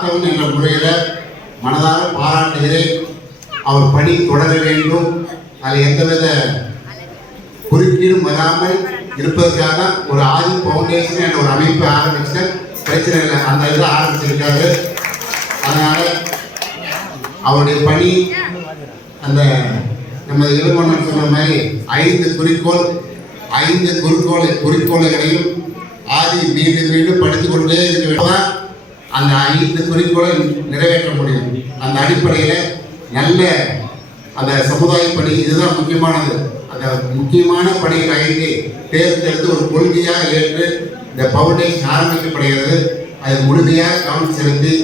பார்த்தவன் என்ற முறையில் மனதார பாராட்டுகிறேன். அவர் பணி தொடர வேண்டும். அதில் எந்தவித குறுக்கீடும் வராமல் இருப்பதற்காக ஒரு ஆதி ஃபவுண்டேஷன் என்ற ஒரு அமைப்பை ஆரம்பிச்ச பிரச்சனை இல்லை அந்த இதில் ஆரம்பிச்சிருக்காரு. அதனால் அவருடைய பணி அந்த நம்ம இளமன்னன் சொன்ன மாதிரி ஐந்து குறிக்கோள் ஐந்து குறிக்கோளை குறிக்கோள்களையும் ஆதி மீண்டும் மீண்டும் படித்துக் கொண்டே இருக்க வேண்டும். அந்த ஐந்து குறிக்கோளை நிறைவேற்ற முடியும். அந்த அடிப்படையில் நல்ல அந்த சமுதாய பணி இதுதான் முக்கியமானது. அந்த முக்கியமான பணிகள் ஐந்து தேர்ந்தெடுத்து ஒரு கொள்கையாக ஏற்று இந்த பவுண்டேஷன் ஆரம்பிக்கப்படுகிறது. அது முழுமையாக கவனம் செலுத்தி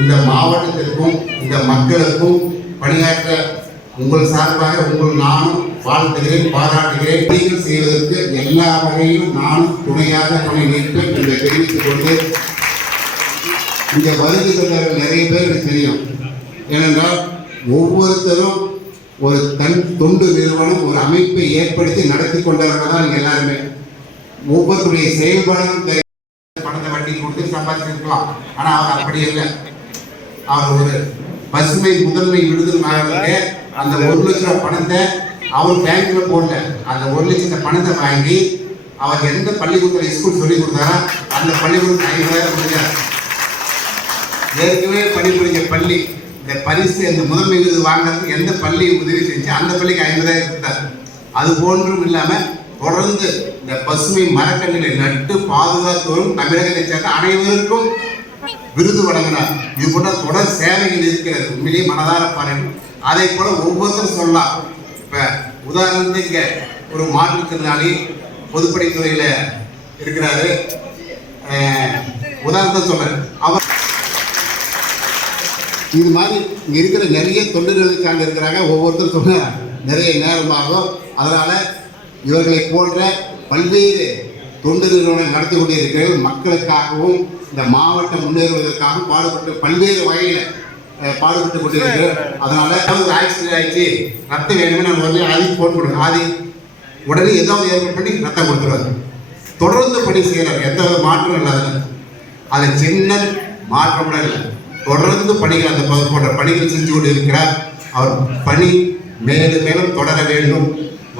இந்த மாவட்டத்திற்கும் இந்த மக்களுக்கும் பணியாற்ற உங்கள் சார்பாக உங்கள் நானும் வாழ்த்துகிறேன் பாராட்டுகிறேன். நீங்கள் செய்வதற்கு எல்லா வகையிலும் நானும் துணையாக துணை நிற்பேன் என்று தெரிவித்துக் கொண்டு இந்த வருகை தந்தவர்கள் நிறைய பேர் எனக்கு தெரியும். ஏனென்றால் ஒவ்வொருத்தரும் ஒரு தன் தொண்டு நிறுவனம் ஒரு அமைப்பை ஏற்படுத்தி நடத்தி கொண்டவர்கள் தான் எல்லாருமே. ஒவ்வொருத்தருடைய செயல்பாடும் பணத்தை வட்டி கொடுத்து சம்பாதிச்சிருக்கலாம். ஆனா அவர் அப்படி இல்லை. அவர் ஒரு பசுமை முதன்மை விடுதல் நாயகருக்கு அந்த ஒரு லட்ச பணத்தை அவர் பேங்க்ல போடல. அந்த ஒரு லட்சத்தை பணத்தை வாங்கி அவர் எந்த பள்ளிக்கூடத்தில் ஸ்கூல் சொல்லி கொடுத்தாரோ அந்த பள்ளிக்கூடத்தில் ஐம்பதாயிரம் கொடுத்தார் ஏற்கனவே பணிபுரிஞ்ச பள்ளி இந்த பரிசு இந்த முதன்மை விருது வாங்குறதுக்கு எந்த பள்ளி உதவி செஞ்சு அந்த பள்ளிக்கு ஐம்பதாயிரம் கொடுத்தார். அது போன்றும் இல்லாமல் தொடர்ந்து இந்த பசுமை மரக்கன்றுகளை நட்டு பாதுகாத்தோரும் தமிழகத்தை சேர்ந்த அனைவருக்கும் விருது வழங்கினார். இது போன்ற தொடர் சேவைகள் இருக்கிறது உண்மையிலேயே மனதார பாருங்கள். அதை போல ஒவ்வொருத்தரும் சொல்லலாம். இப்போ உதாரணத்துக்கு இங்கே ஒரு மாற்றுத்திறனாளி பொதுப்படைத்துறையில் இருக்கிறாரு. உதாரணத்தை சொல்றேன். அவர் இது மாதிரி இங்கே இருக்கிற நிறைய தொண்டர்களுக்காக இருக்கிறாங்க ஒவ்வொருத்தரும் சொன்ன நிறைய நேரமாகும். அதனால இவர்களை போன்ற பல்வேறு தொண்டு நிறுவனம் நடத்தி கொண்டிருக்கிறது. மக்களுக்காகவும் இந்த மாவட்டம் முன்னேறுவதற்காகவும் பாடுபட்டு பல்வேறு வகையில் பாடுபட்டு கொண்டிருக்கிறது. அதனால ஒரு ஆக்சிடென்ட் ஆயிடுச்சு. ரத்தம் வேணுமே நம்ம வந்து ஆதி போட்டு பண்ணுங்க ஆதி உடனே ஏதாவது ஏற்பாடு பண்ணி ரத்தம் கொடுத்துருவாங்க தொடர்ந்து பணி செய்கிறார் எந்த வித மாற்றம் இல்லாத அது சின்ன மாற்றம் கூட இல்லை. தொடர்ந்து பணிகள் அந்த போன்ற பணிகள் செஞ்சு கொண்டு இருக்கிறார் அவர் பணி மேலும் மேலும் தொடர வேண்டும்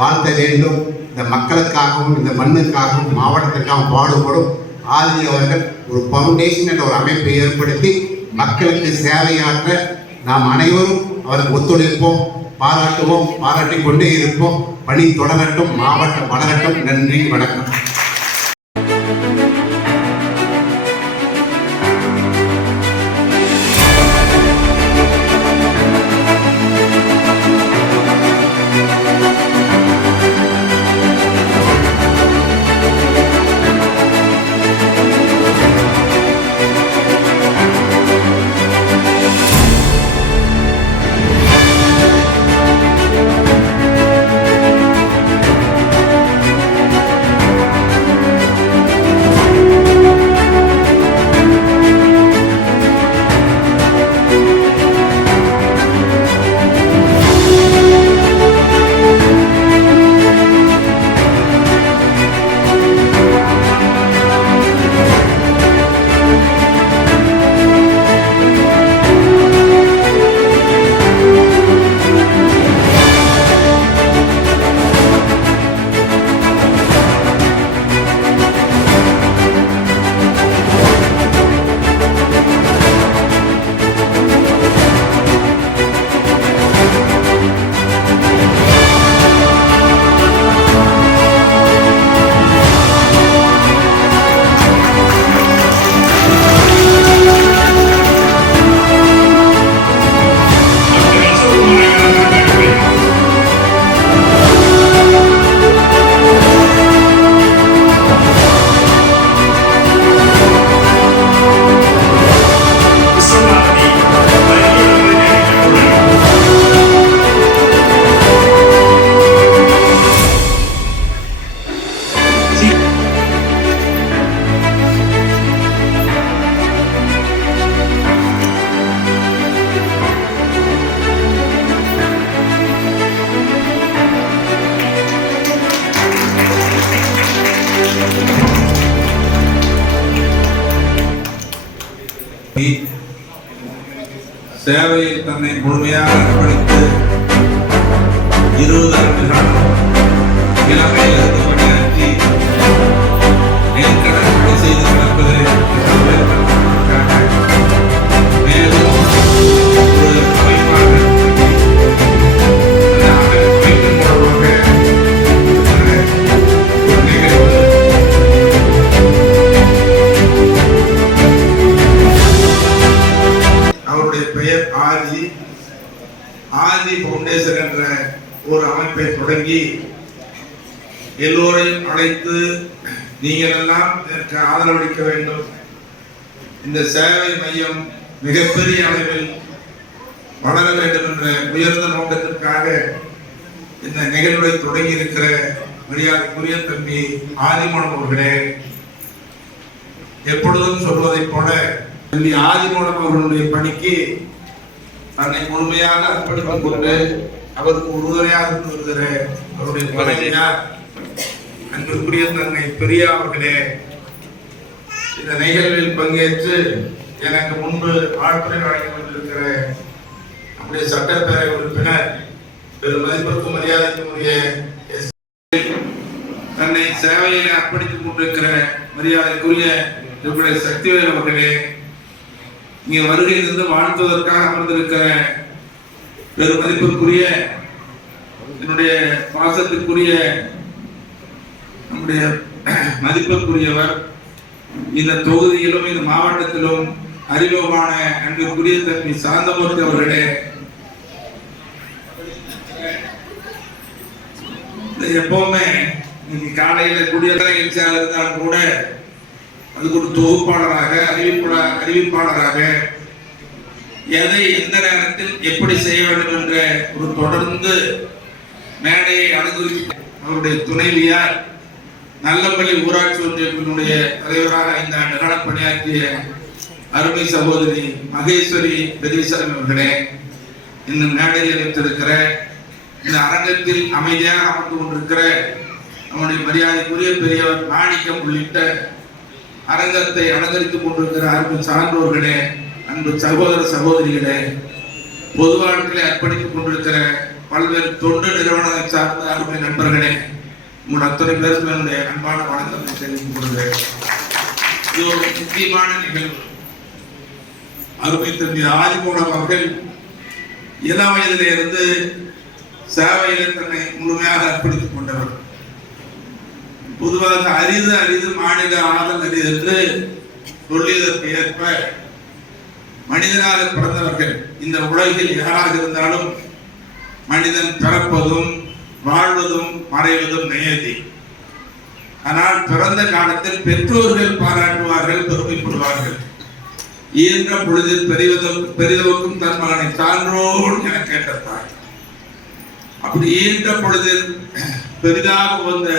வாழ்த்த வேண்டும். இந்த மக்களுக்காகவும் இந்த மண்ணுக்காகவும் மாவட்டத்திற்காகவும் பாடுபடும் ஆதி அவர்கள் ஒரு ஃபவுண்டேஷன் என்ற ஒரு அமைப்பை ஏற்படுத்தி மக்களுக்கு சேவையாற்ற நாம் அனைவரும் அவருக்கு ஒத்துழைப்போம் பாராட்டுவோம் பாராட்டி கொண்டே இருப்போம். பணி தொடரட்டும் மாவட்டம் வளரட்டும். நன்றி வணக்கம். முழுமையாக சேவை மையம் மிகப்பெரிய அளவில் வளர வேண்டும் என்ற உயர்ந்த நோக்கத்திற்காக இந்த நிகழ்வை தொடங்கி இருக்கிற மரியாதைக்குரிய தம்பி ஆதிமோனம் அவர்களே எப்பொழுதும் சொல்வதைப் போல தம்பி ஆதிமோனம் அவர்களுடைய பணிக்கு தன்னை முழுமையாக அர்ப்பணித்துக் கொண்டு அவருக்கு உறுதுணையாக இருந்து வருகிற அவருடைய துணைவியார் அன்பிற்குரிய தன்னை பெரியா அவர்களே இந்த நிகழ்வில் பங்கேற்று எனக்கு முன்பு ஆட்புரை வழங்கி கொண்டிருக்கிற நம்முடைய சட்டப்பேரவை உறுப்பினர் பெரும் மதிப்பிற்கும் மரியாதைக்குரிய எஸ். தன்னை சேவையில அர்ப்பணித்துக் கொண்டிருக்கிற மரியாதைக்குரிய நம்முடைய சக்திவேல் அவர்களே இங்கே வருகையிலிருந்து வாழ்த்துவதற்காக அமர்ந்திருக்கிற பெரும் மதிப்பிற்குரிய என்னுடைய பாசத்துக்குரிய நம்முடைய மதிப்பிற்குரியவர் இந்த தொகுதியிலும் இந்த மாவட்டத்திலும் அறிமுகமான அன்பிற்குரிய தம்பி சாந்தமூர்த்தி அவர்களே எப்பவுமே இன்னைக்கு காலையில குடியரசு நிகழ்ச்சியாக இருந்தாலும் கூட அதுக்கு ஒரு தொகுப்பாளராக அறிவிப்பாளர் அறிவிப்பாளராக எதை எந்த நேரத்தில் எப்படி செய்ய வேண்டும் என்ற ஒரு தொடர்ந்து மேடையை அணுகி அவருடைய துணைவியார் நல்லம்பள்ளி ஊராட்சி ஒன்றியத்தினுடைய தலைவராக ஐந்து ஆண்டு காலம் பணியாற்றிய அருமை சகோதரி மகேஸ்வரி பெரியசரன் அவர்களே இந்த மேடையில் வைத்திருக்கிற இந்த அரங்கத்தில் அமைதியாக அமர்ந்து கொண்டிருக்கிற நம்முடைய மரியாதைக்குரிய பெரியவர் மாணிக்கம் உள்ளிட்ட அரங்கத்தை அலங்கரித்துக் கொண்டிருக்கிற அன்பு சான்றோர்களே அன்பு சகோதர சகோதரிகளே பொது வாழ்க்கையை அர்ப்பணித்துக் கொண்டிருக்கிற பல்வேறு தொண்டு நிறுவனங்களை சார்ந்த அருமை நண்பர்களே உங்களோட அத்தனை பேருக்கு என்னுடைய அன்பான வணக்கம் தெரிவிக்கும் பொழுது இது ஒரு முக்கியமான நிகழ்வு. அருமை தம்பி ஆதிமூலம் அவர்கள் இளம் வயதிலிருந்து இருந்து சேவையிலே தன்னை முழுமையாக அர்ப்பணித்துக் கொண்டவர். பொதுவாக அரிது அரிது மாநில ஆதல் அரிது என்று சொல்லியதற்கு ஏற்ப மனிதனாக பிறந்தவர்கள் இந்த உலகில் யாராக இருந்தாலும் மனிதன் பிறப்பதும் வாழ்வதும் மறைவதும் நியதி. ஆனால் பிறந்த காலத்தில் பெற்றோர்கள் பாராட்டுவார்கள் பெருமைப்படுவார்கள். இயன்ற பொழுதில் பெரியதும் பெரிதவுக்கும் தன் மகனை சான்றோடு என கேட்ட தாய் அப்படி ஈன்ற பொழுதில் பெரிதாக வந்த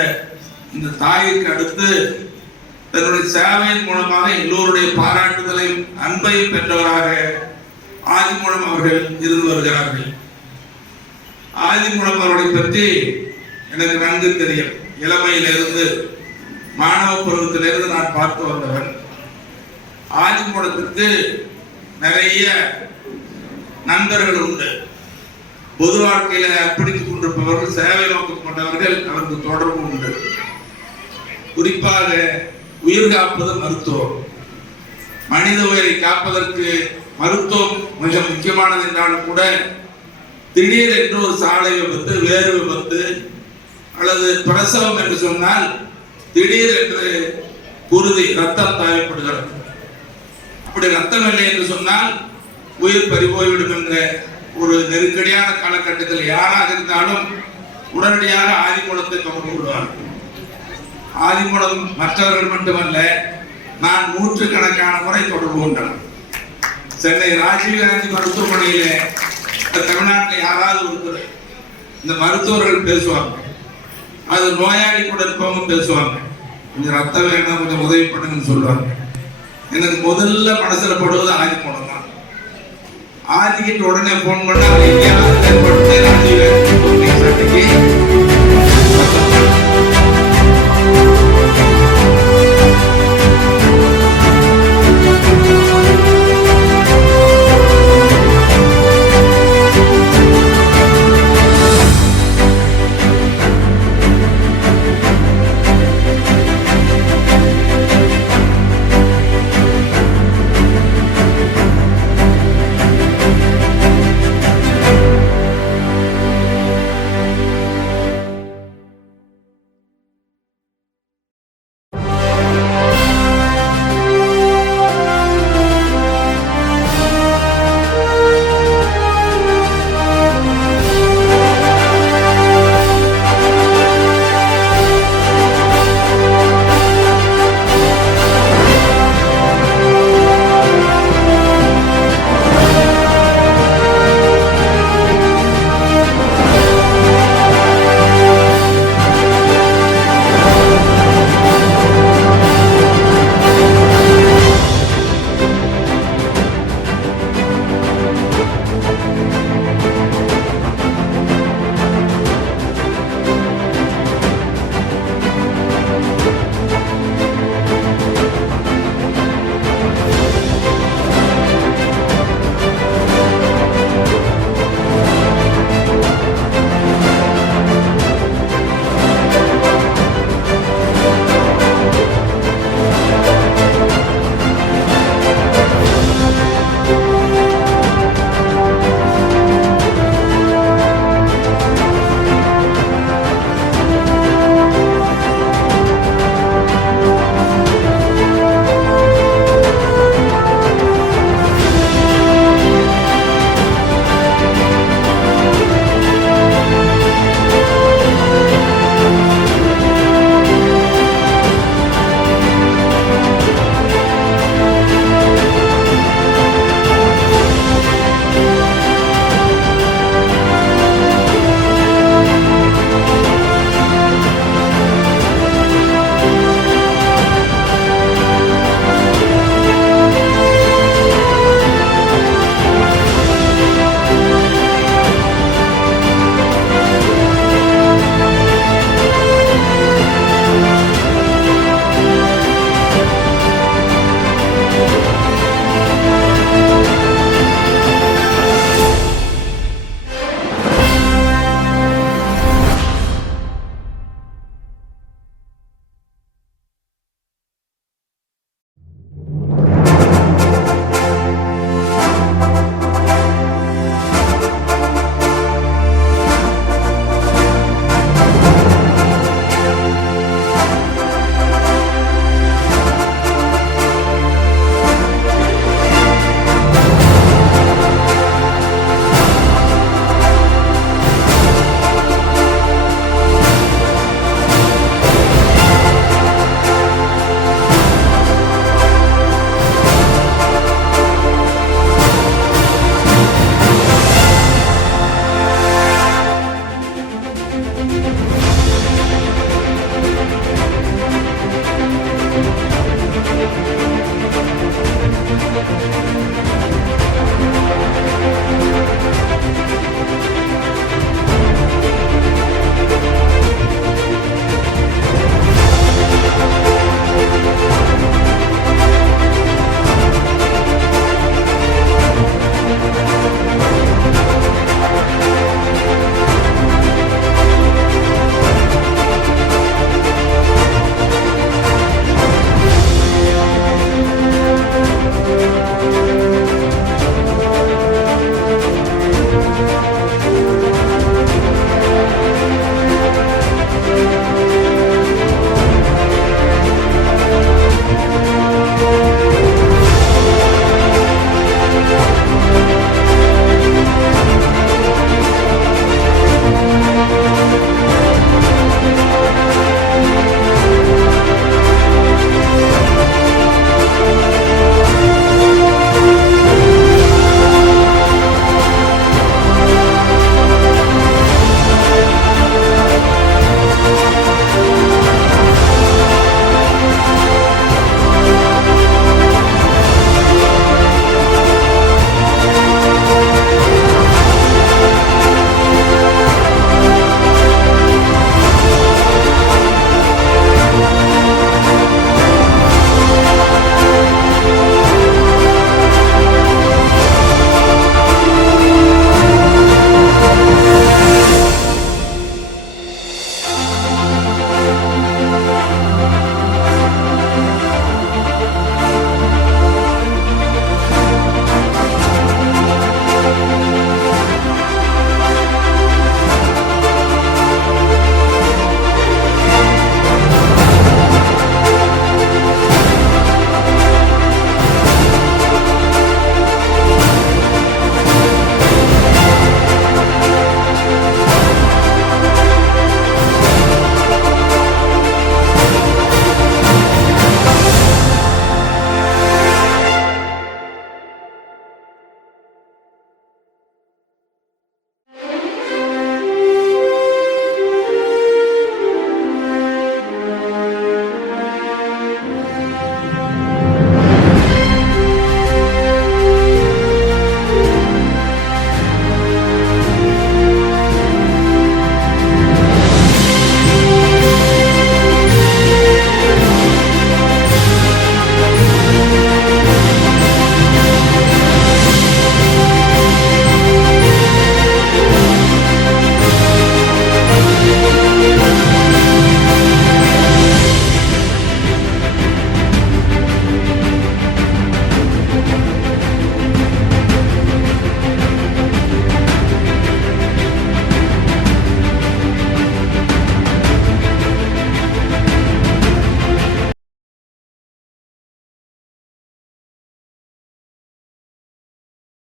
இந்த தாய்க்கு அடுத்து தன்னுடைய சேவையின் மூலமாக எல்லோருடைய பாராட்டுதலையும் அன்பையும் பெற்றவராக ஆதி மூலம் அவர்கள் இருந்து வருகிறார்கள். ஆதிமூலம் அவர்களை பற்றி எனக்கு நன்கு தெரியும். இளமையிலிருந்து மாணவ பருவத்திலிருந்து நான் பார்த்து வந்தவன். ஆதிமூலத்திற்கு நிறைய நண்பர்கள் உண்டு. பொது வாழ்க்கையில அர்ப்பணித்துக் கொண்டிருப்பவர்கள் சேவை நோக்கம் கொண்டவர்கள் அவருக்கு தொடர்பு உண்டு. குறிப்பாக உயிர் காப்பது மருத்துவம். மனித உயிரை காப்பதற்கு மருத்துவம் மிக முக்கியமானது என்றாலும் கூட திடீர் என்று ஒரு சாலை விபத்து வேறு விபத்து அல்லது பிரசவம் என்று சொன்னால் திடீர் என்று குருதி ரத்தம் தேவைப்படுகிறது அப்படி ரத்தம் இல்லை என்று சொன்னால் உயிர் பறிபோய்விடும் என்ற ஒரு நெருக்கடியான காலகட்டத்தில் யாராக இருந்தாலும் உடனடியாக ஆதிமூலத்தை தொடர்பு கொள்வார்கள். ஆதிமூலம் மற்றவர்கள் மட்டுமல்ல நான் நூற்றுக்கணக்கான முறை தொடர்பு கொண்டேன். சென்னை ராஜீவ்காந்தி மருத்துவமனையிலே தமிழ்நாட்டில் யாராவது ஒருத்தர் இந்த மருத்துவர்கள் பேசுவாங்க. அது நோயாளி கூட இருப்பவங்க பேசுவாங்க. கொஞ்சம் ரத்தம் வேணும் கொஞ்சம் உதவி பண்ணுங்கன்னு சொல்லுவாங்க எனக்கு முதல்ல மனசுல படுவது படம் தான் ஆதிக்கிட்ட உடனே போன் பண்ணா எங்கேயாவது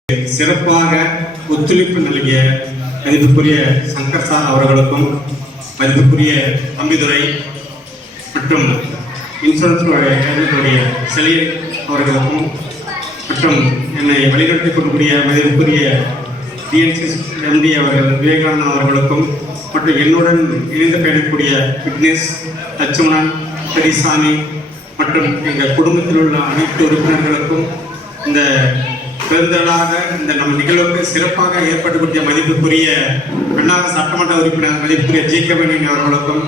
சிறப்பாக ஒத்துழைப்பு நல்கிய மதிப்புக்குரிய சங்கர் சார் அவர்களுக்கும் மதிப்புக்குரிய தம்பிதுரை மற்றும் இன்சூரன்ஸ் ஏஜென்ட்டுடைய அவர்களுக்கும் மற்றும் என்னை வழிநடத்தி கொண்டிருக்கிற மதிப்புக்குரிய டிஎன்சி எம்டி அவர்கள் விவேகானந்தன் அவர்களுக்கும் மற்றும் என்னுடன் இணைந்து பயணக்கூடிய விக்னேஷ் லட்சுமணன் பெரியசாமி மற்றும் எங்கள் குடும்பத்தில் உள்ள அனைத்து உறுப்பினர்களுக்கும் இந்த பெருந்தளாக இந்த நம்ம நிகழ்வுக்கு சிறப்பாக ஏற்பட்டுக்கூடிய மதிப்புக்குரிய அண்ணாக சட்டமன்ற உறுப்பினர் மதிப்புக்குரிய ஜி. கமலின் அவர்களுக்கும்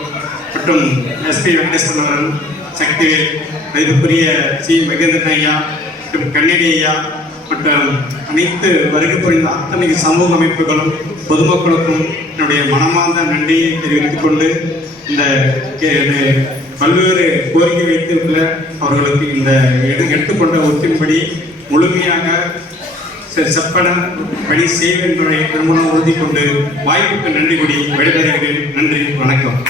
மற்றும் எஸ்பி வெங்கடேஸ்வரன் அவர்கள் சக்திவேல் மதிப்புக்குரிய சி. மகேந்திரன் ஐயா மற்றும் கண்ணடி ஐயா மற்றும் அனைத்து வருகை புரிந்த அத்தனை சமூக அமைப்புகளும் பொதுமக்களுக்கும் என்னுடைய மனமார்ந்த நன்றியை தெரிவித்துக் கொண்டு இந்த கே- பல்வேறு கோரிக்கை வைத்துள்ள அவர்களுக்கு இந்த எடு- எடுத்துக்கொண்ட ஒத்தின்படி முழுமையாக செ- செப்பன பணி செய்வேன் என்பதை திருமணம் உறுதி கொண்டு வாய்ப்புக்கு நன்றி கூடி விடைபெறுகிறேன். நன்றி வணக்கம்.